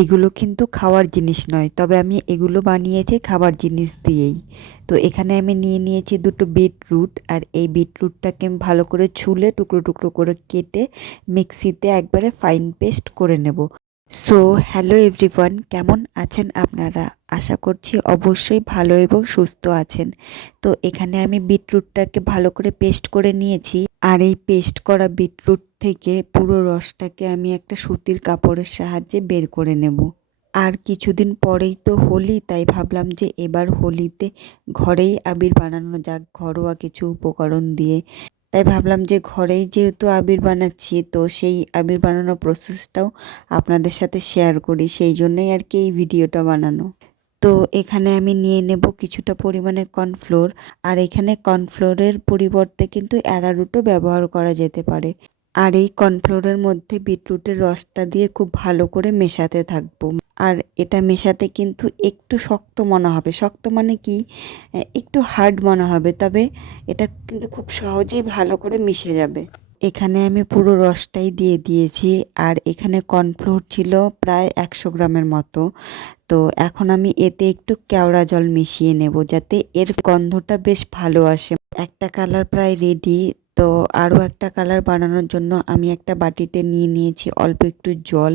এগুলো কিন্তু খাওয়ার জিনিস নয়, তবে আমি এগুলো বানিয়েছি খাবার জিনিস দিয়েই। তো এখানে আমি নিয়ে নিয়েছি দুটো বিটরুট, আর এই বিটরুটটাকে আমি ভালো করে ছুলে টুকরো টুকরো করে কেটে মিক্সিতে একবারে ফাইন পেস্ট করে নেব। সো হ্যালো এভরিওয়ান, কেমন আছেন আপনারা? আশা করছি অবশ্যই ভালো এবং সুস্থ আছেন। তো এখানে আমি বিটরুটটাকে ভালো করে পেস্ট করে নিয়েছি, আর এই পেস্ট করা বিটরুট থেকে পুরো রসটাকে আমি একটা সুতির কাপড়ের সাহায্যে বের করে নেব। আর কিছুদিন পরেই তো হোলি, তাই ভাবলাম যে এবার হোলিতে ঘরেই আবির বানানো যাক ঘরোয়া কিছু উপকরণ দিয়ে। তাই ভাবলাম যে ঘরেই যেহেতু আবির বানাচ্ছি, তো সেই আবির বানানোর প্রসেসটাও আপনাদের সাথে শেয়ার করি, সেই জন্যই আর কি এই ভিডিওটা বানানো। তো এখানে আমি নিয়ে নেব কিছুটা পরিমাণে কর্নফ্লোর, আর এখানে কর্নফ্লোরের পরিবর্তে কিন্তু অ্যারারুটও ব্যবহার করা যেতে পারে। আর এই কর্নফ্লোরের মধ্যে বিটরুটের রসটা দিয়ে খুব ভালো করে মেশাতে থাকবো। আর এটা মেশাতে কিন্তু একটু শক্ত মনে হবে, শক্ত মানে কি, একটু হার্ড মনে হবে, তবে এটা কিন্তু খুব সহজেই ভালো করে মিশে যাবে। এখানে আমি পুরো রসটাই দিয়ে দিয়েছি, আর এখানে কর্নফ্লোর ছিল প্রায় 100 গ্রামের মতো। তো এখন আমি এতে একটু কেওড়া জল মিশিয়ে নেব, যাতে এর গন্ধটা বেশ ভালো আসে। একটা কালার প্রায় রেডি। তো আরও একটা কালার বানানোর জন্য আমি একটা বাটিতে নিয়ে নিয়েছি অল্প একটু জল,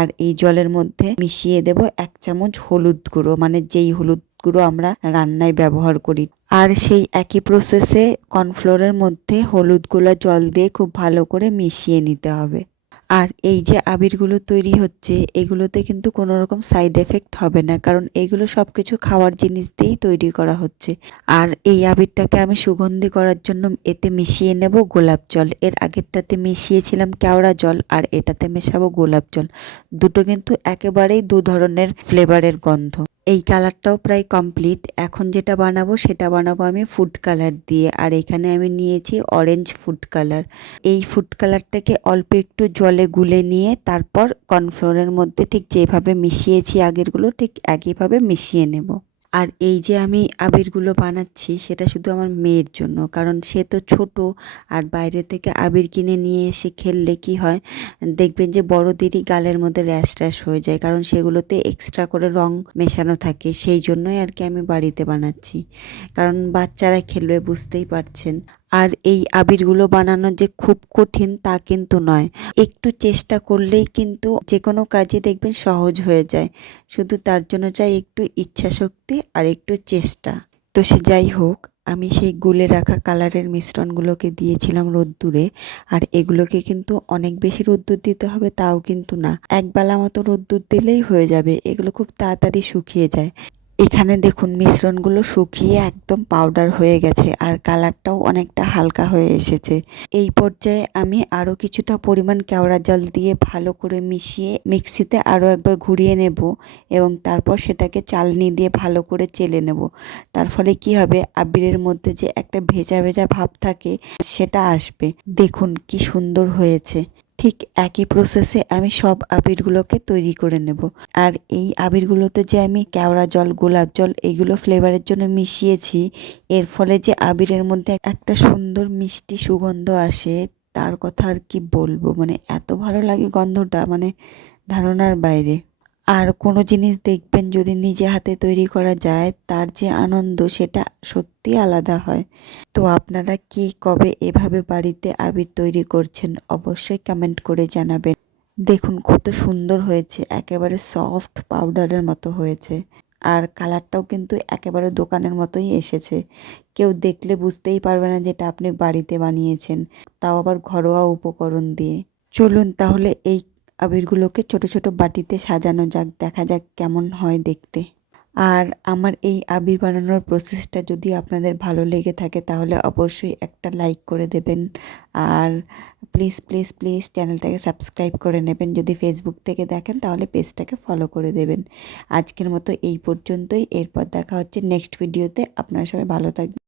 আর এই জলের মধ্যে মিশিয়ে দেব 1 চামচ হলুদ গুঁড়ো, মানে যেই হলুদ গুঁড়ো আমরা রান্নায় ব্যবহার করি। আর সেই একই প্রসেসে কর্নফ্লোরের মধ্যে হলুদ গুঁড়া জল দিয়ে খুব ভালো করে মিশিয়ে নিতে হবে। আর এই যে আবিরগুলো তৈরি হচ্ছে, এগুলোতে কিন্তু কোনো রকম সাইড এফেক্ট হবে না, কারণ এগুলো সব কিছু খাওয়ার জিনিস দিয়েই তৈরি করা হচ্ছে। আর এই আবিরটাকে আমি সুগন্ধি করার জন্য এতে মিশিয়ে নেব গোলাপ জল। এর আগেরটাতে মিশিয়েছিলাম কেওড়া জল, আর এটাতে মেশাবো গোলাপ জল। দুটো কিন্তু একেবারেই দু ধরনের ফ্লেভারের গন্ধ। এই কালারটাও প্রায় কমপ্লিট। এখন যেটা বানাবো সেটা বানাবো আমি ফুড কালার দিয়ে, আর এখানে আমি নিয়েছি অরেঞ্জ ফুড কালার। এই ফুড কালারটাকে অল্প একটু জলে গুলে নিয়ে তারপর কর্নফ্লোরের মধ্যে ঠিক যেভাবে মিশিয়েছি আগেরগুলো, ঠিক একইভাবে মিশিয়ে নেব। আর এই যে আমি আবিরগুলো বানাচ্ছি সেটা শুধু আমার মেয়ের জন্য, কারণ সে তো ছোট, আর বাইরে থেকে আবির কিনে নিয়ে এসে খেললে কি হয়, দেখবেন যে বড়দেরই গালের মধ্যে র্যাশ র্যাশ হয়ে যায়, কারণ সেগুলোতে এক্সট্রা করে রং মেশানো থাকে। সেই জন্যই আর কি আমি বাড়িতে বানাচ্ছি, কারণ বাচ্চারা খেলবে, বুঝতেই পারছেন। আর এই আবিরগুলো বানানো যে খুব কঠিন তা কিন্তু নয়, একটু চেষ্টা করলেই কিন্তু যে কোনো কাজই দেখবেন সহজ হয়ে যায়। শুধু তার জন্য চাই একটু ইচ্ছা শক্তি আর একটু চেষ্টা। তো সে যাই হোক, আমি সেই গুলে রাখা কালারের মিশ্রণগুলোকে দিয়েছিলাম রোদ্দুরে। আর এগুলোকে কিন্তু অনেক বেশি রোদ্দুর দিতে হবে তাও কিন্তু না, একবেলা মতো রোদ্দুর দিলেই হয়ে যাবে, এগুলো খুব তাড়াতাড়ি শুকিয়ে যায়। এখানে দেখুন মিশ্রণগুলো শুকিয়ে একদম পাউডার হয়ে গেছে, আর কালারটাও অনেকটা হালকা হয়ে এসেছে। এই পর্যায়ে আমি আরও কিছুটা পরিমাণ কেওড়া জল দিয়ে ভালো করে মিশিয়ে মিক্সিতে আরও একবার ঘুরিয়ে নেব, এবং তারপর সেটাকে চালনি দিয়ে ভালো করে চেলে নেব। তার ফলে কি হবে, আবিরের মধ্যে যে একটা ভেজা ভেজা ভাব থাকে সেটা আসবে। দেখুন কি সুন্দর হয়েছে। ঠিক একই প্রসেসে আমি সব আবিরগুলোকে তৈরি করে নেব। আর এই আবিরগুলোতে যে আমি কেওড়া জল, গোলাপ জল এইগুলো ফ্লেভারের জন্য মিশিয়েছি, এর ফলে যে আবিরের মধ্যে একটা সুন্দর মিষ্টি সুগন্ধ আসে, তার কথা আর কি বলবো, মানে এত ভালো লাগে গন্ধটা, মানে ধারণার বাইরে। আর কোনো জিনিস দেখবেন যদি নিজে হাতে তৈরি করা যায়, তার যে আনন্দ সেটা সত্যি আলাদা হয়। তো আপনারা কি কবে এভাবে বাড়িতে আবির তৈরি করছেন অবশ্যই কমেন্ট করে জানাবেন। দেখুন কত সুন্দর হয়েছে, একেবারে সফট পাউডারের মতো হয়েছে। আর কালারটাও কিন্তু একেবারে দোকানের মতোই এসেছে। কেউ দেখলে বুঝতেই পারবে না যে এটা আপনি বাড়িতে বানিয়েছেন, তাও আবার ঘরোয়া উপকরণ দিয়ে। চলুন তাহলে এই আবিরগুলোকে ছোট ছোট বাটিতে সাজানো যাক, দেখা যাক কেমন হয় দেখতে। আর আমার এই আবির বানানোর প্রসেসটা যদি আপনাদের ভালো লেগে থাকে তাহলে অবশ্যই একটা লাইক করে দেবেন, আর প্লিজ প্লিজ প্লিজ চ্যানেলটাকে সাবস্ক্রাইব করে নেবেন। যদি ফেসবুক থেকে দেখেন তাহলে পেজটাকে ফলো করে দেবেন। আজকের মতো এই পর্যন্তই, এরপর দেখা হচ্ছে নেক্সট ভিডিওতে। আপনারা সবাই ভালো থাকবেন।